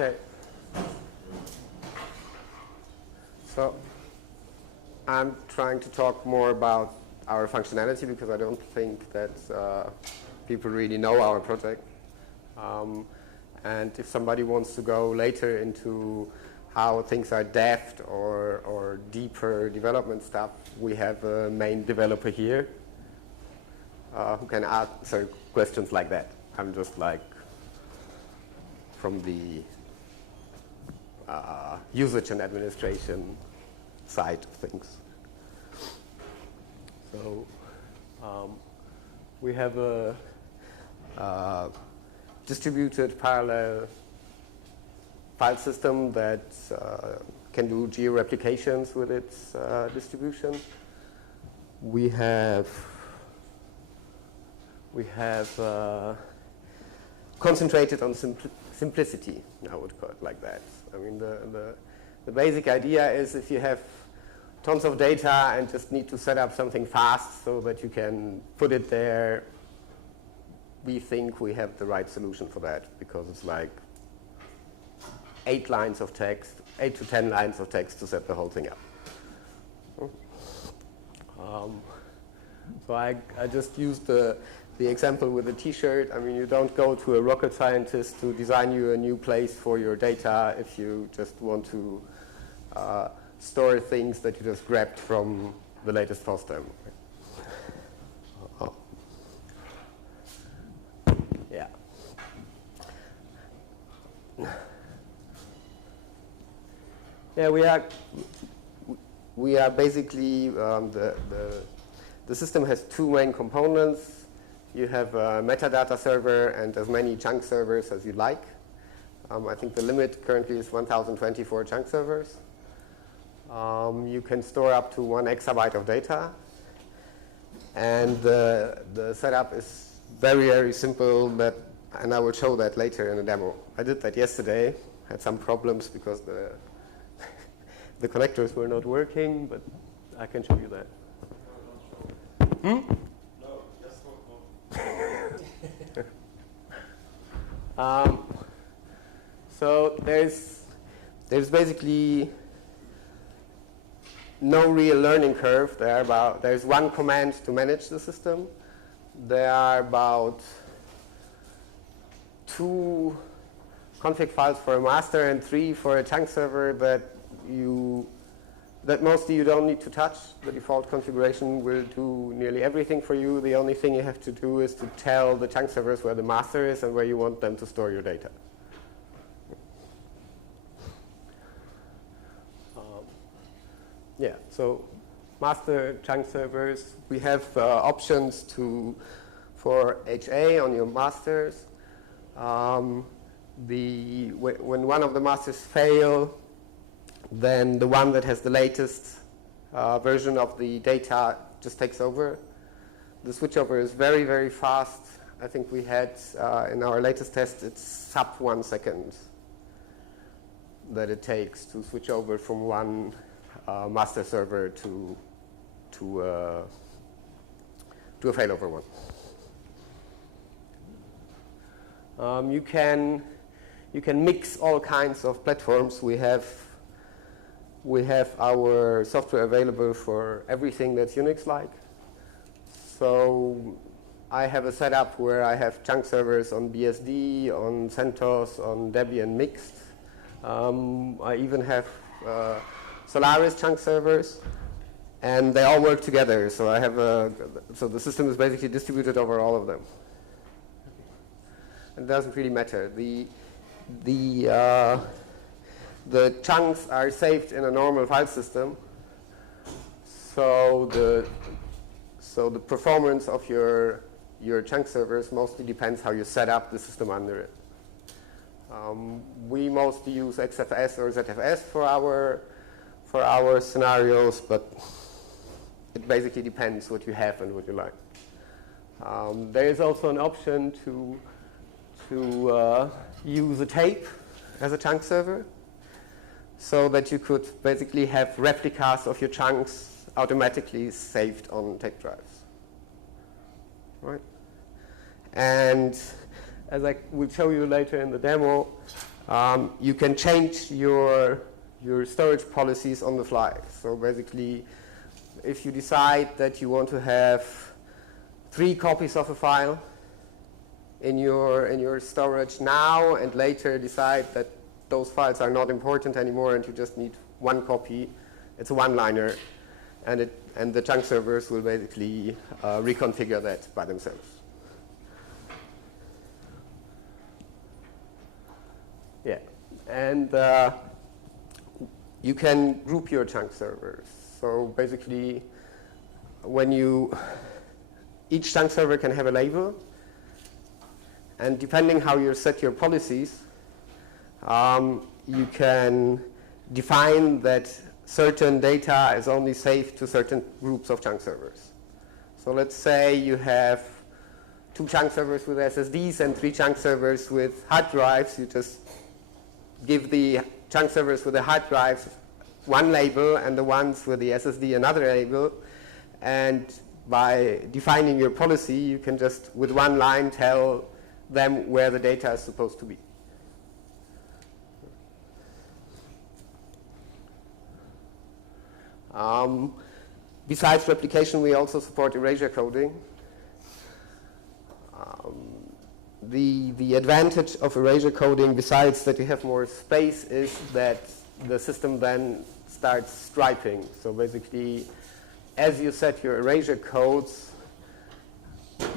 Okay. So I'm trying to talk more about our functionality because I don't think that people really know our project. And if somebody wants to go later into how things are deft or deeper development stuff, we have a main developer here who can answer questions like that. I'm just like from the usage and administration side of things. So we have a distributed parallel file system that can do geo-replications with its distribution. We have concentrated on simplicity, I would call it like that. I mean, the basic idea is if you have tons of data and just need to set up something fast so that you can put it there, we think we have the right solution for that, because it's like 8 lines of text, 8 to 10 lines of text to set the whole thing up. So I just used the example with the t-shirt. I mean, you don't go to a rocket scientist to design you a new place for your data if you just want to store things that you just grabbed from the latest FOSDEM. Yeah. Yeah, we are basically the system has 2 main components. You have a metadata server and as many chunk servers as you like. I think the limit currently is 1,024 chunk servers. You can store up to 1 exabyte of data. And the setup is very, very simple, and I will show that later in a demo. I did that yesterday, had some problems because the connectors were not working, but I can show you that. No, just so there's basically no real learning curve. There's 1 command to manage the system. There are about 2 config files for a master and 3 for a chunk server that mostly you don't need to touch. The default configuration will do nearly everything for you. The only thing you have to do is to tell the chunk servers where the master is and where you want them to store your data. Yeah, so master chunk servers, we have options for HA on your masters. When one of the masters fail, then the one that has the latest version of the data just takes over. The switchover is very, very fast. I think we had, in our latest test, it's sub 1 second that it takes to switch over from one master server to a failover one. You can mix all kinds of platforms. We have our software available for everything that's Unix-like. So I have a setup where I have chunk servers on BSD, on CentOS, on Debian mixed. I even have Solaris chunk servers, and they all work together. So so the system is basically distributed over all of them. It doesn't really matter. The chunks are saved in a normal file system, so the performance of your chunk servers mostly depends how you set up the system under it. We mostly use XFS or ZFS for our scenarios, but it basically depends what you have and what you like. There is also an option to use a tape as a chunk server, so that you could basically have replicas of your chunks automatically saved on tape drives. Right? And as I will show you later in the demo, you can change your storage policies on the fly. So basically, if you decide that you want to have 3 copies of a file in your storage now, and later decide that those files are not important anymore and you just need 1 copy, it's a one-liner, and the chunk servers will basically reconfigure that by themselves. Yeah, and you can group your chunk servers. So basically, each chunk server can have a label, and depending how you set your policies, you can define that certain data is only safe to certain groups of chunk servers. So let's say you have 2 chunk servers with SSDs and 3 chunk servers with hard drives. You just give the chunk servers with the hard drives one label and the ones with the SSD another label. And by defining your policy, you can just, with one line, tell them where the data is supposed to be. Besides replication, we also support erasure coding. The advantage of erasure coding, besides that you have more space, is that the system then starts striping. So basically, as you set your erasure codes,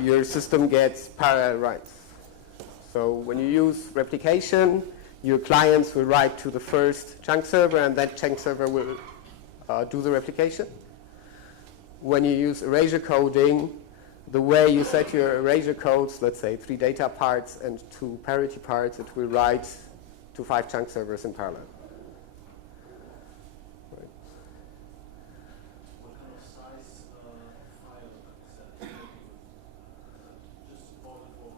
your system gets parallel writes. So when you use replication, your clients will write to the first chunk server, and that chunk server will do the replication. When you use erasure coding, the way you set your erasure codes, let's say 3 data parts and 2 parity parts, it will write to 5 chunk servers in parallel. Right. What kind of size file set? Just supported for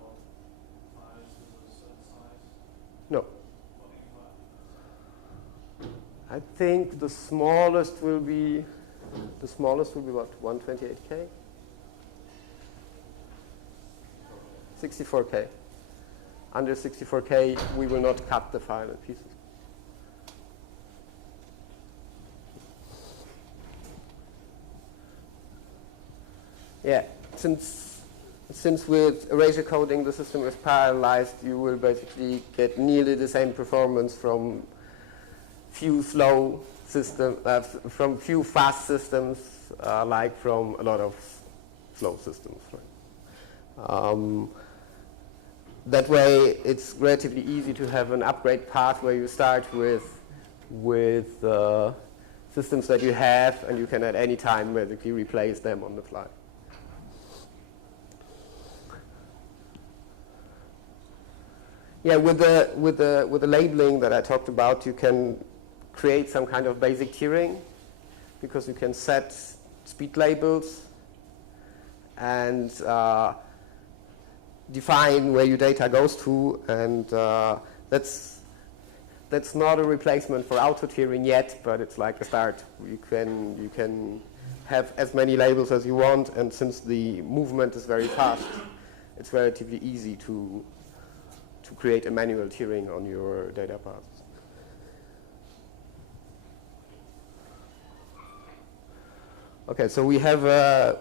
files with a certain size? No. I think the smallest will be what, 128K? 64K. Under 64K, we will not cut the file in pieces. Yeah, since with erasure coding the system is parallelized, you will basically get nearly the same performance from few slow systems, from few fast systems, like from a lot of slow systems. Right? That way, it's relatively easy to have an upgrade path where you start with systems that you have, and you can at any time basically replace them on the fly. Yeah, with the labeling that I talked about, you can create some kind of basic tiering, because you can set speed labels and define where your data goes to, and that's not a replacement for auto tiering yet, but it's like a start. You can have as many labels as you want, and since the movement is very fast, it's relatively easy to create a manual tiering on your data paths. Okay, so we have a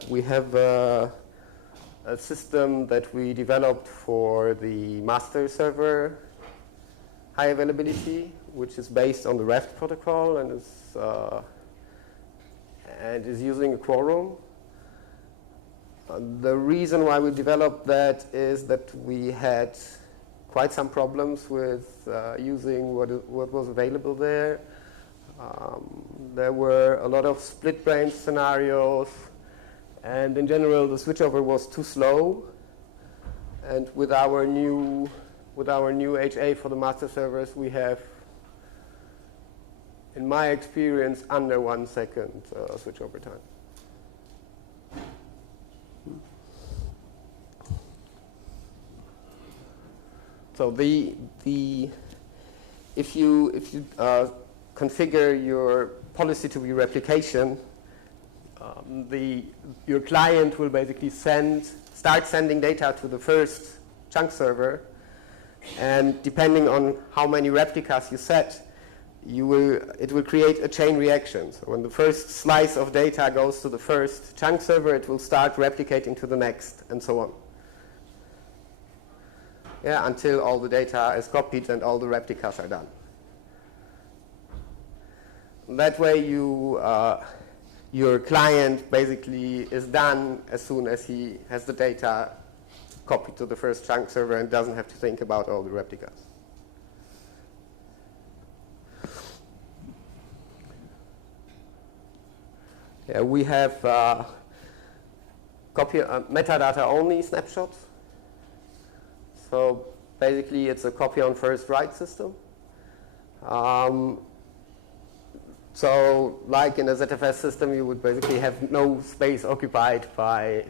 system that we developed for the master server high availability, which is based on the REST protocol and is using a quorum. The reason why we developed that is that we had quite some problems with using what was available there. There were a lot of split branch scenarios, and in general the switchover was too slow. And with our new HA for the master servers, we have, in my experience, under 1 second switchover time. So if you configure your policy to be replication, your client will basically start sending data to the first chunk server, And depending on how many replicas you set, it will create a chain reaction. So when the first slice of data goes to the first chunk server, it will start replicating to the next, and so on. Yeah, until all the data is copied and all the replicas are done. That way your client basically is done as soon as he has the data copied to the first chunk server and doesn't have to think about all the replicas. Yeah, we have metadata only snapshots. So basically it's a copy on first write system. So like in a ZFS system, you would basically have no space occupied by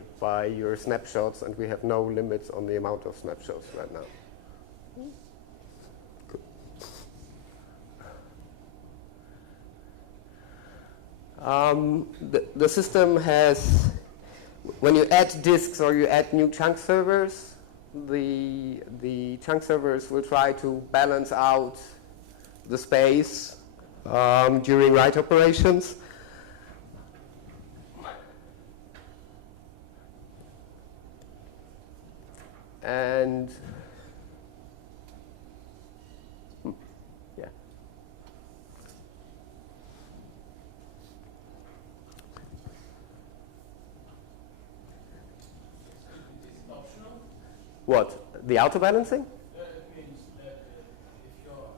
your snapshots, and we have no limits on the amount of snapshots right now. The system has, when you add disks or you add new chunk servers, the chunk servers will try to balance out the space during write operations. And yeah. Optional? What? The auto balancing? It means that if you're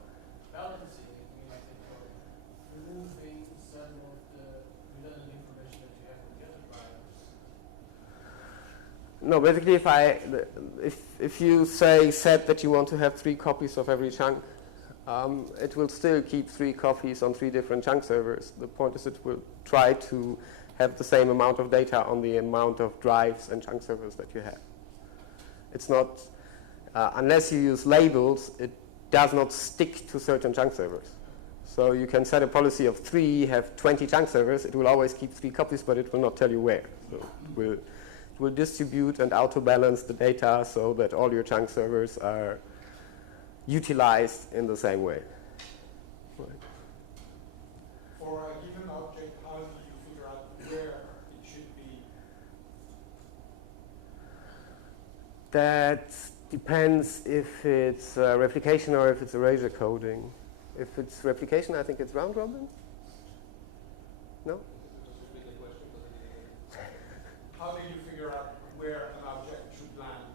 balancing, it means that you're removing some of the redundant information that you have from the other drivers. No, basically if you say set that you want to have 3 copies of every chunk, it will still keep 3 copies on 3 different chunk servers. The point is it will try to have the same amount of data on the amount of drives and chunk servers that you have. It's not, unless you use labels, it does not stick to certain chunk servers. So you can set a policy of 3, have 20 chunk servers. It will always keep 3 copies, but it will not tell you where. So it will distribute and auto-balance the data so that all your chunk servers are utilized in the same way. Right. For a given object, how do you figure out where it should be? That depends if it's replication or if it's erasure coding. If it's replication, I think it's round robin. No? How do you figure out where an object should land?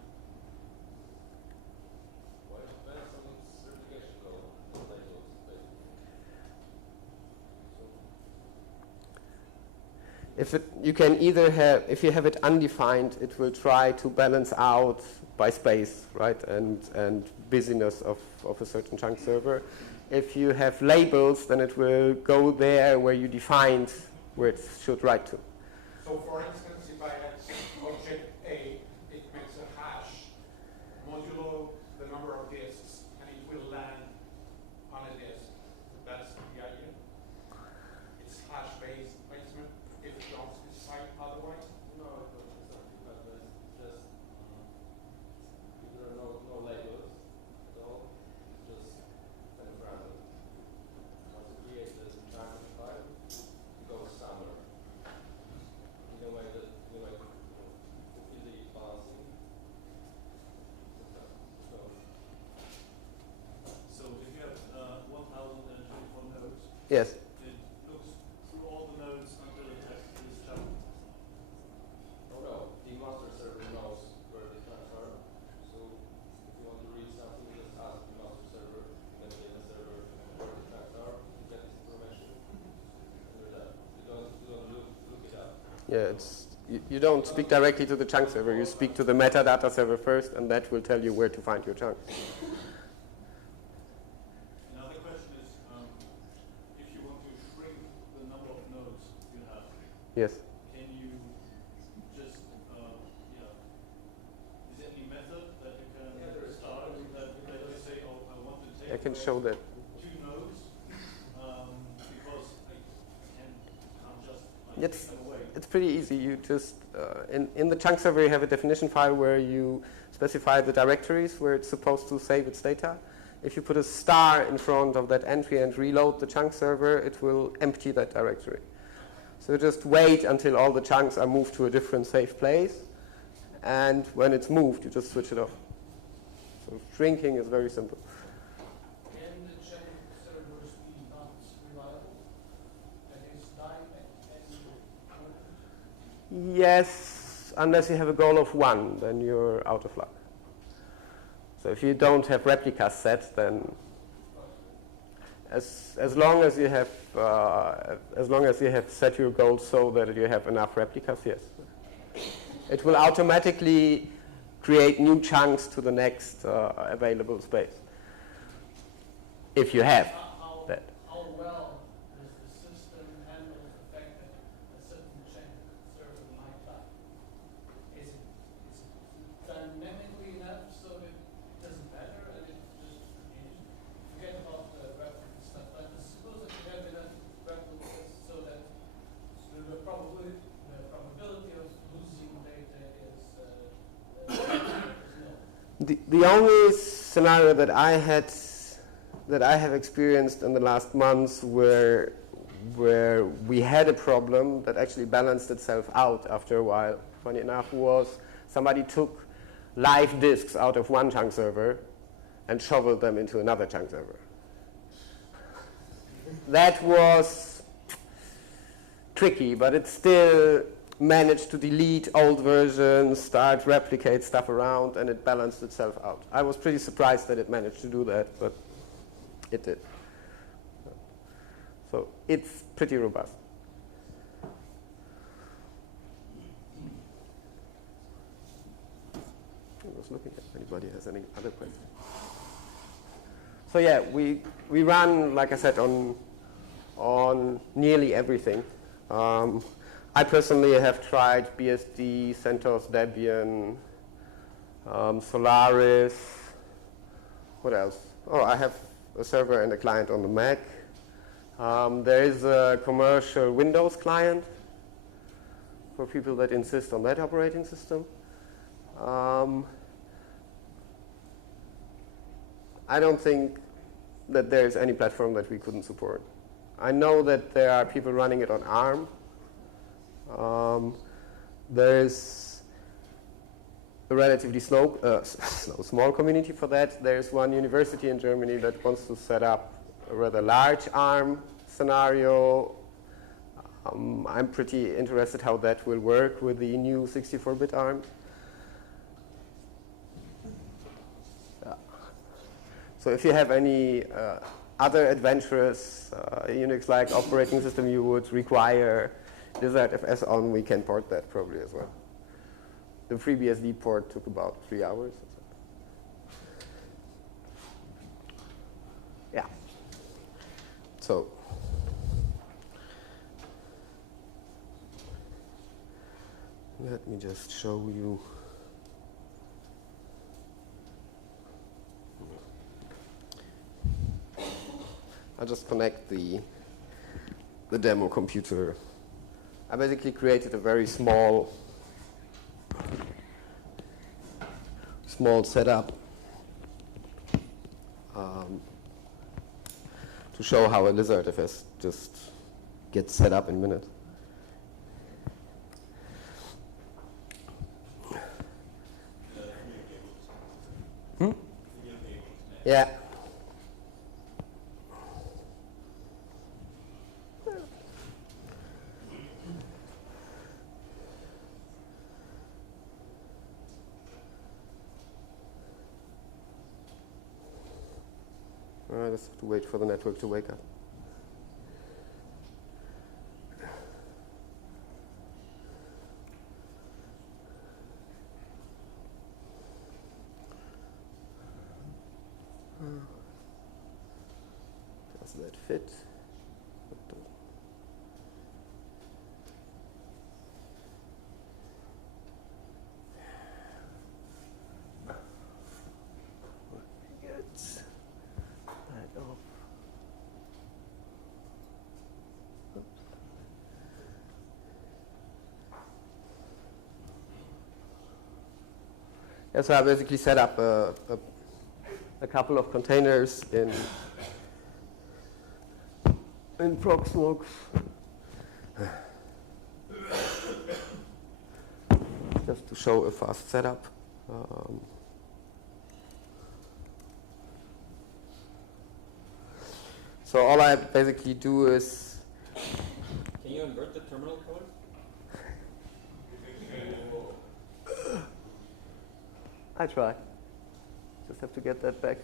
Well, it depends on its replication code, not labels, basically. You can either have, if you have it undefined, it will try to balance out by space, right, and busyness of a certain chunk server. If you have labels, then it will go there where you defined where it should write to. So for instance, if I had object A, it makes a hash modulo the number of disks, and it will land on a disk. That's the idea. It's hash-based placement if you don't specify otherwise. No, it's not because it's just there are no labels at all. It's just kind of random. Once you create this chunk file, it goes somewhere. In a way that fulfill the balancing. So if you have 1,024 nodes, Yes. it looks through all the nodes until it has this chunk. Oh no, the master server knows where the chunks are. So if you want to read something, you just ask the master server, then the data server where the chunks are, you get this information. And you're done. You don't look it up. Yeah, you don't speak directly to the chunk server. You speak to the metadata server first, and that will tell you where to find your chunk. Another question is, if you want to shrink the number of nodes you have, Yes. can you just, is there any method that you can start that you say, oh, I want to take I can show that. 2 nodes, because I can't just It's, take them away. it's pretty easy. You just, in the chunk server, you have a definition file where you specify the directories where it's supposed to save its data. If you put a star in front of that entry and reload the chunk server, it will empty that directory. So just wait until all the chunks are moved to a different safe place. And when it's moved, you just switch it off. So shrinking is very simple. Can the chunk servers be not reliable? That is, die at any moment? Yes, unless you have a goal of 1, then you're out of luck. So if you don't have replicas set, then as long as you have set your goals so that you have enough replicas, yes, it will automatically create new chunks to the next available space. If you have that. How well does the system handle the fact that a certain chunk server might die? Is it dynamically enough so that it doesn't matter and it just forget about the replica stuff? But suppose that you have enough replicas so that the probability of losing data is nil. The only scenario that I have experienced in the last months where we had a problem that actually balanced itself out after a while, funny enough, was somebody took live disks out of one chunk server and shoveled them into another chunk server. That was tricky, but it still managed to delete old versions, start replicate stuff around, and it balanced itself out. I was pretty surprised that it managed to do that, but it did. So it's pretty robust. I was looking if anybody has any other questions. So yeah, we run, like I said, on nearly everything. I personally have tried BSD, CentOS, Debian, Solaris. What else? Oh, I have a server and a client on the Mac. There is a commercial Windows client for people that insist on that operating system. I don't think that there is any platform that we couldn't support. I know that there are people running it on ARM. There is a relatively small community for that. There's one university in Germany that wants to set up a rather large ARM scenario. I'm pretty interested how that will work with the new 64-bit ARM. So if you have any other adventurous Unix-like operating system you would require LizardFS on, we can port that probably as well. The FreeBSD port took about 3 hours. Yeah. So let me just show you. I'll just connect the demo computer. I basically created a very small setup to show how a LizardFS just gets set up in minutes. Yeah. I just have to wait for the network to wake up. Does that fit? Yeah, so I basically set up a couple of containers in Proxmox. Just to show a fast setup. So all I basically do is... Can you invert the terminal code? I try. Just have to get that back.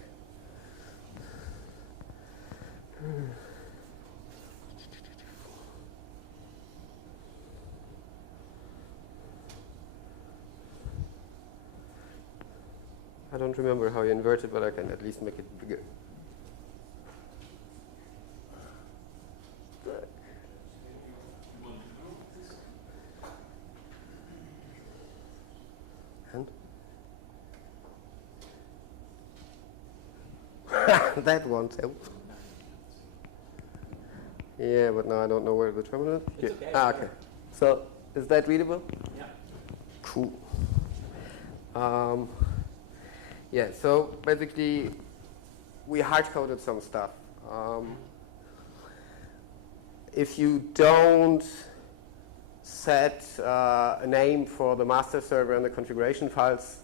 I don't remember how you invert it, but I can at least make it bigger. And that won't help. Yeah, but now I don't know where the terminal is. It's okay. Okay. So is that readable? Yeah. Cool. Yeah, so basically we hard-coded some stuff. If you don't set a name for the master server in the configuration files,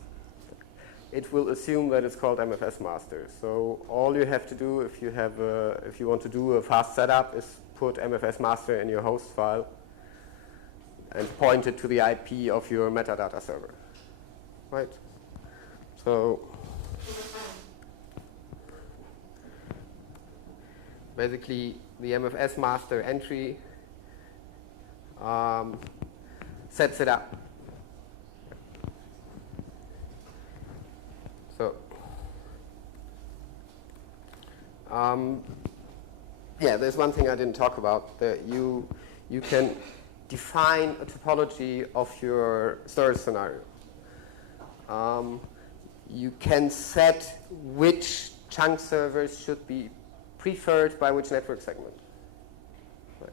it will assume that it's called MFS master. So all you have to do if you want to do a fast setup is put MFS master in your host file and point it to the IP of your metadata server, right? So basically the MFS master entry sets it up. So yeah, there's one thing I didn't talk about. That you can define a topology of your storage scenario. You can set which chunk servers should be preferred by which network segment. Right.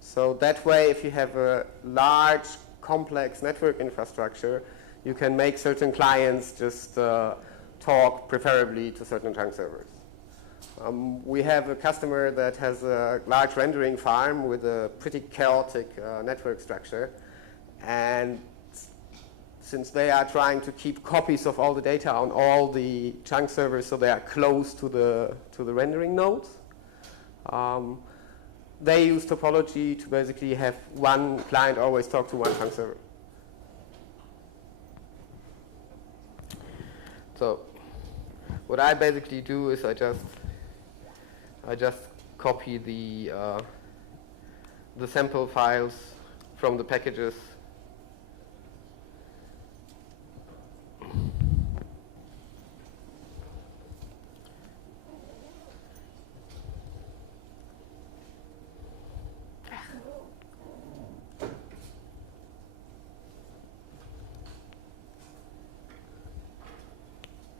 So that way, if you have a large, complex network infrastructure, you can make certain clients just talk preferably to certain chunk servers. We have a customer that has a large rendering farm with a pretty chaotic network structure, and since they are trying to keep copies of all the data on all the chunk servers so they are close to the rendering nodes, they use topology to basically have one client always talk to one chunk server. So what I basically do is I just copy the sample files from the packages .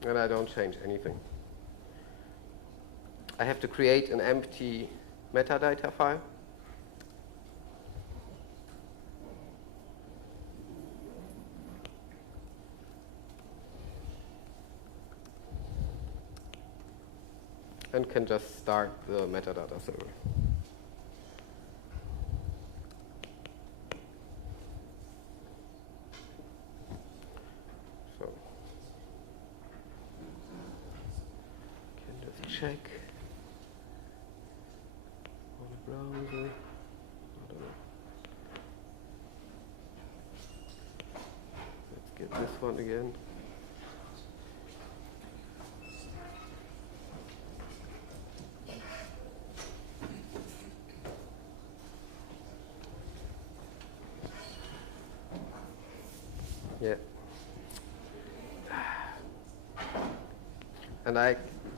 And I don't change anything. I have to create an empty metadata file. And can just start the metadata server. So can just check on the browser. I don't know. Let's get this one again. Yeah.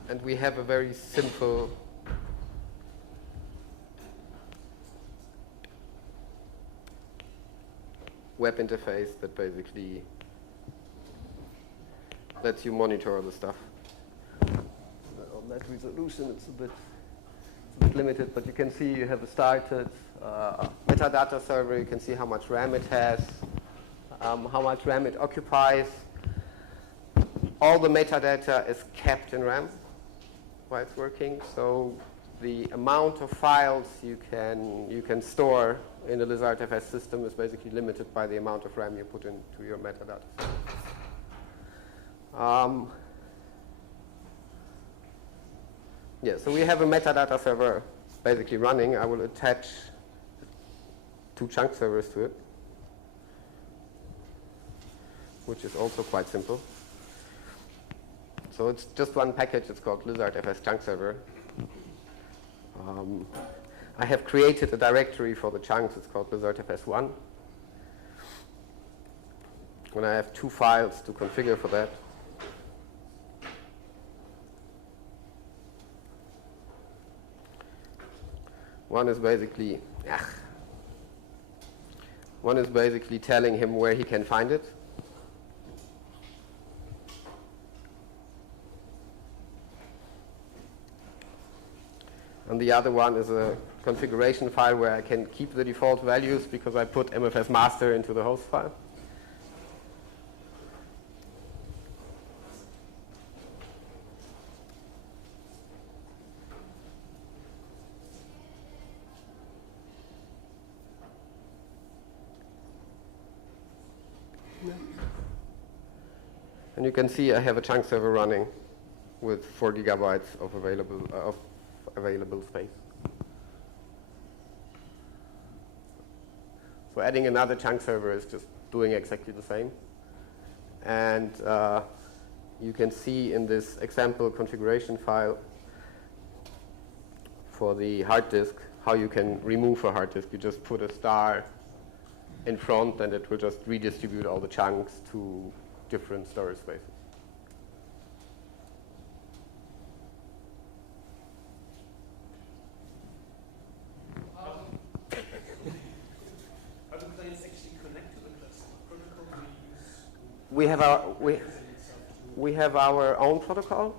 And we have a very simple web interface that basically lets you monitor the stuff. On that resolution, it's a bit limited, but you can see you have a started metadata server. You can see how much RAM it has, how much RAM it occupies. all the metadata is kept in RAM while it's working. So the amount of files you can store in the LizardFS system is basically limited by the amount of RAM you put into your metadata. Yeah, so we have a metadata server basically running. I will attach 2 chunk servers to it, which is also quite simple. So it's just one package. It's called LizardFS chunk server. I have created a directory for the chunks. It's called LizardFS1. And I have 2 files to configure for that. One is basically telling him where he can find it. And the other one is a configuration file where I can keep the default values because I put MFS master into the host file. And you can see I have a chunk server running with 4 gigabytes of available space. So adding another chunk server is just doing exactly the same. And you can see in this example configuration file for the hard disk how you can remove a hard disk. You just put a star in front and it will just redistribute all the chunks to different storage spaces. How do clients actually connect to the cluster? What protocol do you use? We have our own protocol.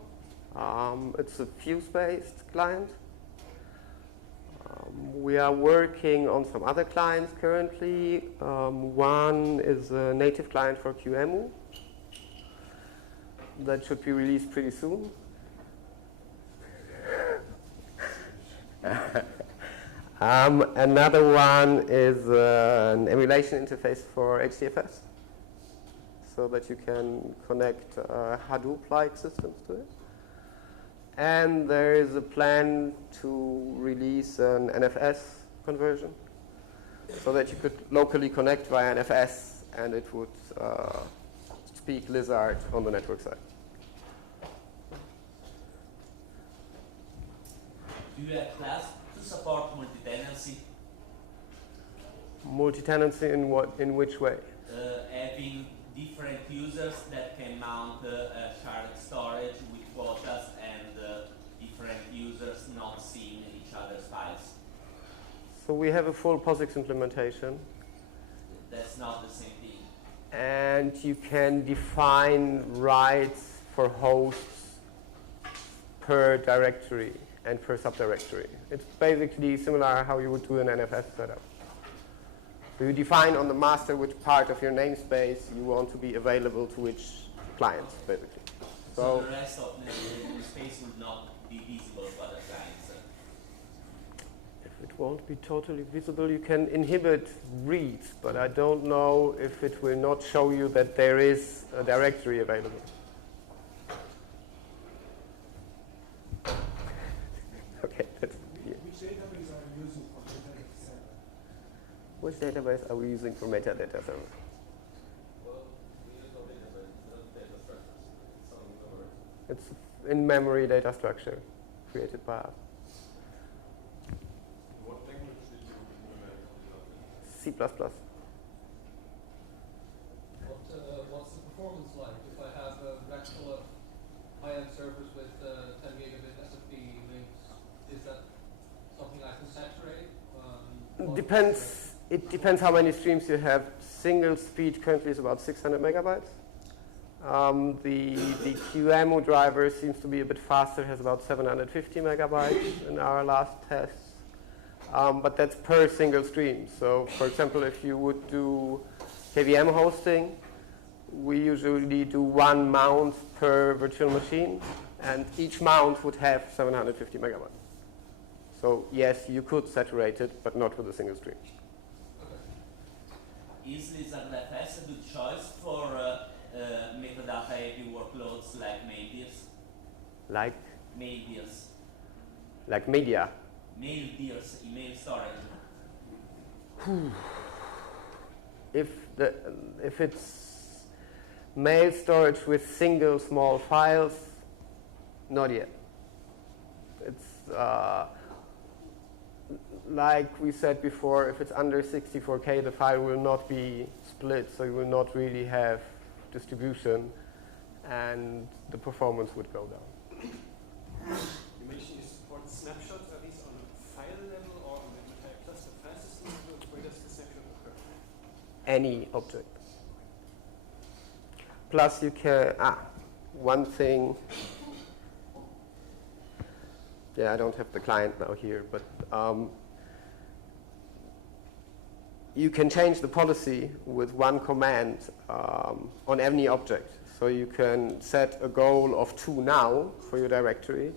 It's a fuse-based client. We are working on some other clients currently. One is a native client for QEMU. That should be released pretty soon. Another one is an emulation interface for HDFS, so that you can connect Hadoop-like systems to it. And there is a plan to release an NFS conversion, so that you could locally connect via NFS, and it would speak Lizard on the network side. Do you have class to support multi-tenancy? Multi-tenancy in which way? Having different users that can mount shared storage with quotas and different users not seeing each other's files. So we have a full POSIX implementation. That's not the same thing. And you can define rights for hosts per directory and per subdirectory. It's basically similar how you would do an NFS setup. So you define on the master which part of your namespace you want to be available to which clients, basically. So the rest of the space would not be visible to other clients. If it won't be totally visible, you can inhibit reads, but I don't know if it will not show you that there is a directory available. Okay, that's here. Which database are you using for metadata server? Which database are we using for metadata server? Well, we use no database, not data structures. It's on memory. It's in-memory data structure created by us. What language did you implement on the C++. What's the performance like? If I have a rack full of high-end servers with 10 gigabit SFP links, is that something I can saturate? It depends how many streams you have. Single speed currently is about 600 megabytes. The QEMU driver seems to be a bit faster, has about 750 megabytes in our last tests. But that's per single stream. So for example, if you would do KVM hosting, we usually do one mount per virtual machine, and each mount would have 750 megabytes. So yes, you could saturate it, but not with a single stream. Is LizardFS a good choice for metadata-heavy workloads like mail deals? Like? Mail deals. Like media? Mail deals, email storage. If it's mail storage with single small files, not yet. It's like we said before, if it's under 64K, the file will not be split, so you will not really have distribution, and the performance would go down. You mentioned you support snapshots. Are these on a file level or on the entire cluster file system? Where does the snapshot occur? Any object. Plus you can, one thing, yeah, I don't have the client now here, but you can change the policy with one command on any object. So you can set a goal of 2 now for your directory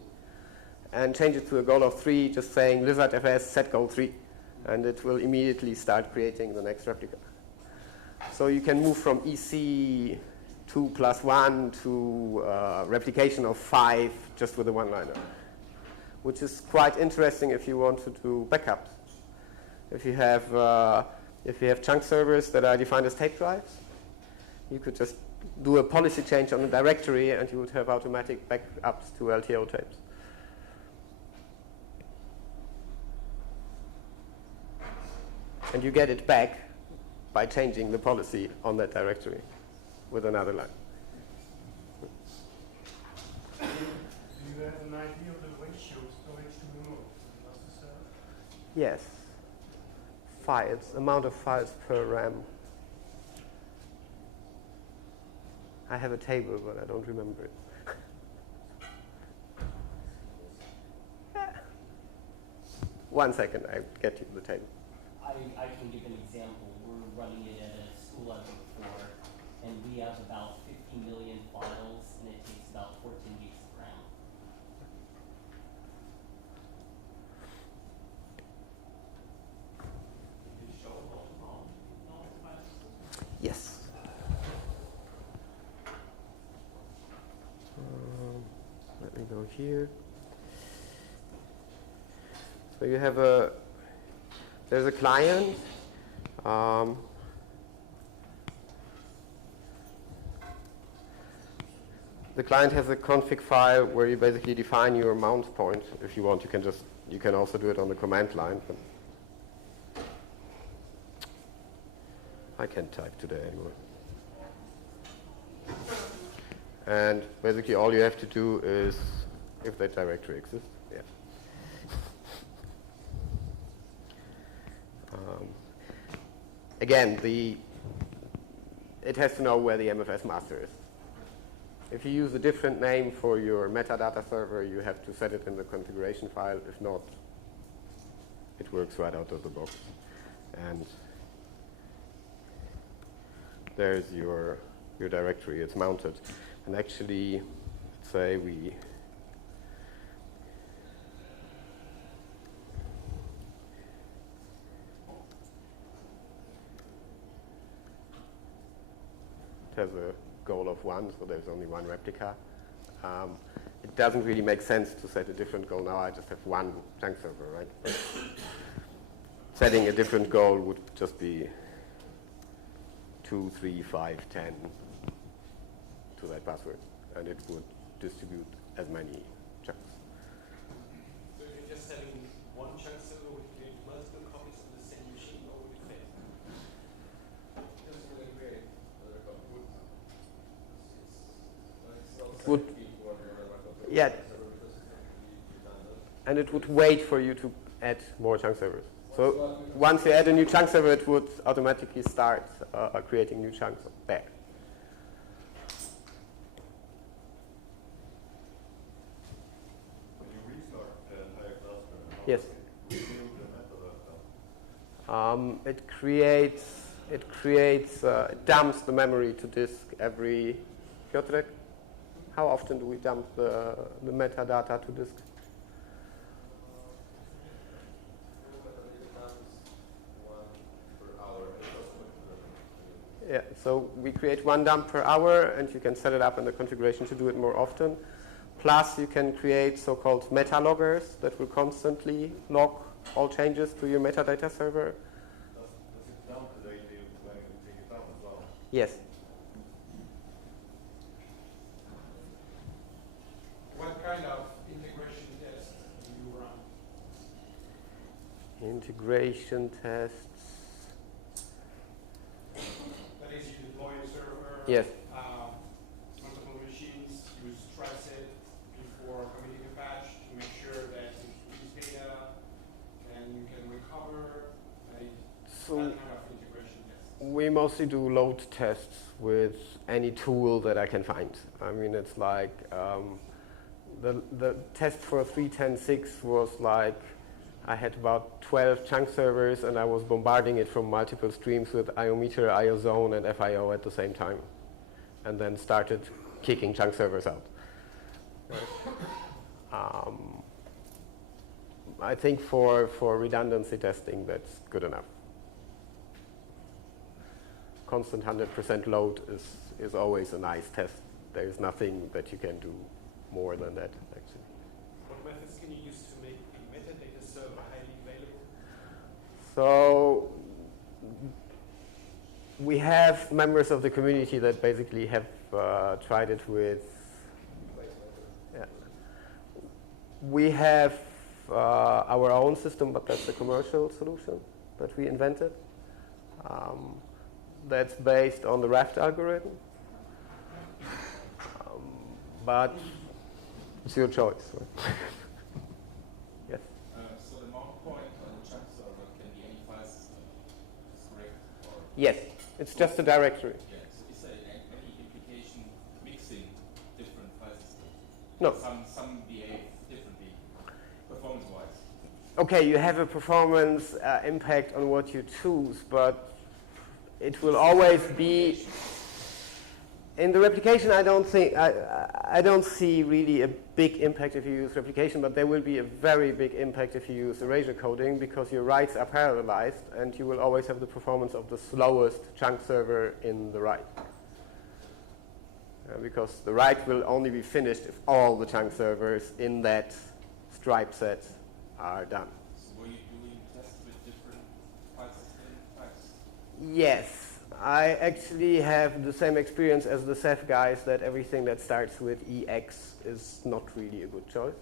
and change it to a goal of 3, just saying LizardFS set goal 3, and it will immediately start creating the next replica. So you can move from EC 2+1 to replication of 5 just with a one-liner, which is quite interesting if you want to do backups. If you have chunk servers that are defined as tape drives, you could just do a policy change on the directory and you would have automatic backups to LTO tapes. And you get it back by changing the policy on that directory with another line. Do you have an idea of the ratio of storage to memory? Yes. Files, amount of files per RAM. I have a table, but I don't remember it. One second, I get you the table. I can give an example. We're running it at a school I work for, and we have about 50 million files, and it takes about 14 gigs of RAM. Yes. Let me go here. So you have there's a client. The client has a config file where you basically define your mount point. If you want, you can also do it on the command line. But I can't type today anyway. And basically all you have to do is, if that directory exists, yeah. Again, it has to know where the MFS master is. If you use a different name for your metadata server, you have to set it in the configuration file. If not, it works right out of the box. And there's your directory. It's mounted. And actually, let's say we it has a goal of 1, so there's only one replica. It doesn't really make sense to set a different goal now. I just have one chunk server, right? But setting a different goal would just be 2, 3, 5, 10 to that password, and it would distribute as many chunks. So if you're just having one chunk server, would you create multiple copies on the same machine, or would it fail? Just really create another copy. Would, yeah, and it would wait for you to add more chunk servers. So once you add a new chunk server, it would automatically start creating new chunks there. When you restart an entire cluster, Yes. how do you build the metadata? It creates It creates, it dumps the memory to disk every, Piotrek, how often do we dump the metadata to disk? Yeah, so we create one dump per hour, and you can set it up in the configuration to do it more often. Plus, you can create so-called meta loggers that will constantly log all changes to your metadata server. Does it dump the data when you take it down as well? Yes. What kind of integration tests do you run? Integration tests. That is, you deploy a server, Yes. multiple machines, you stress it before committing a patch to make sure that it reads data and you can recover. So that kind of integration tests. we mostly do load tests with any tool that I can find. I mean, it's like the test for 3.10.6 was like I had about 12 chunk servers and I was bombarding it from multiple streams with IOmeter, IOZone, and FIO at the same time, and then started kicking chunk servers out. I think for redundancy testing, that's good enough. Constant 100% load is always a nice test. There's nothing that you can do more than that, actually. What methods can you use to make the metadata server highly available? So we have members of the community that basically have tried it with. Yeah. We have our own system, but that's a commercial solution that we invented. That's based on the Raft algorithm. But it's your choice. Right? Yes? So the mount point on the chunk server can be any file system, is correct? Or Yes, it's just a directory. yeah, so is there any implication mixing different file systems? No. Some behave differently, performance-wise. Okay, you have a performance impact on what you choose, but it will always be. In the replication, I don't see really a big impact if you use replication, but there will be a very big impact if you use erasure coding, because your writes are parallelized and you will always have the performance of the slowest chunk server in the write. Because the write will only be finished if all the chunk servers in that stripe set are done. So were you doing tests with different file system types? Yes. I actually have the same experience as the Ceph guys, that everything that starts with EX is not really a good choice.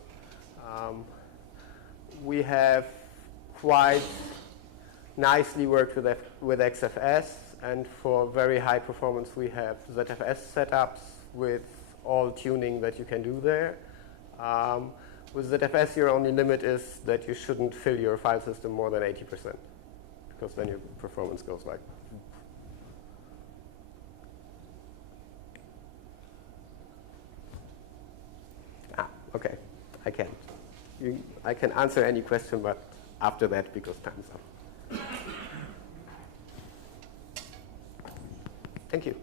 We have quite nicely worked with XFS, and for very high performance we have ZFS setups with all tuning that you can do there. With ZFS, your only limit is that you shouldn't fill your file system more than 80%, because then your performance goes like. Okay, I can't. I can answer any question, but after that, because time's up. Thank you.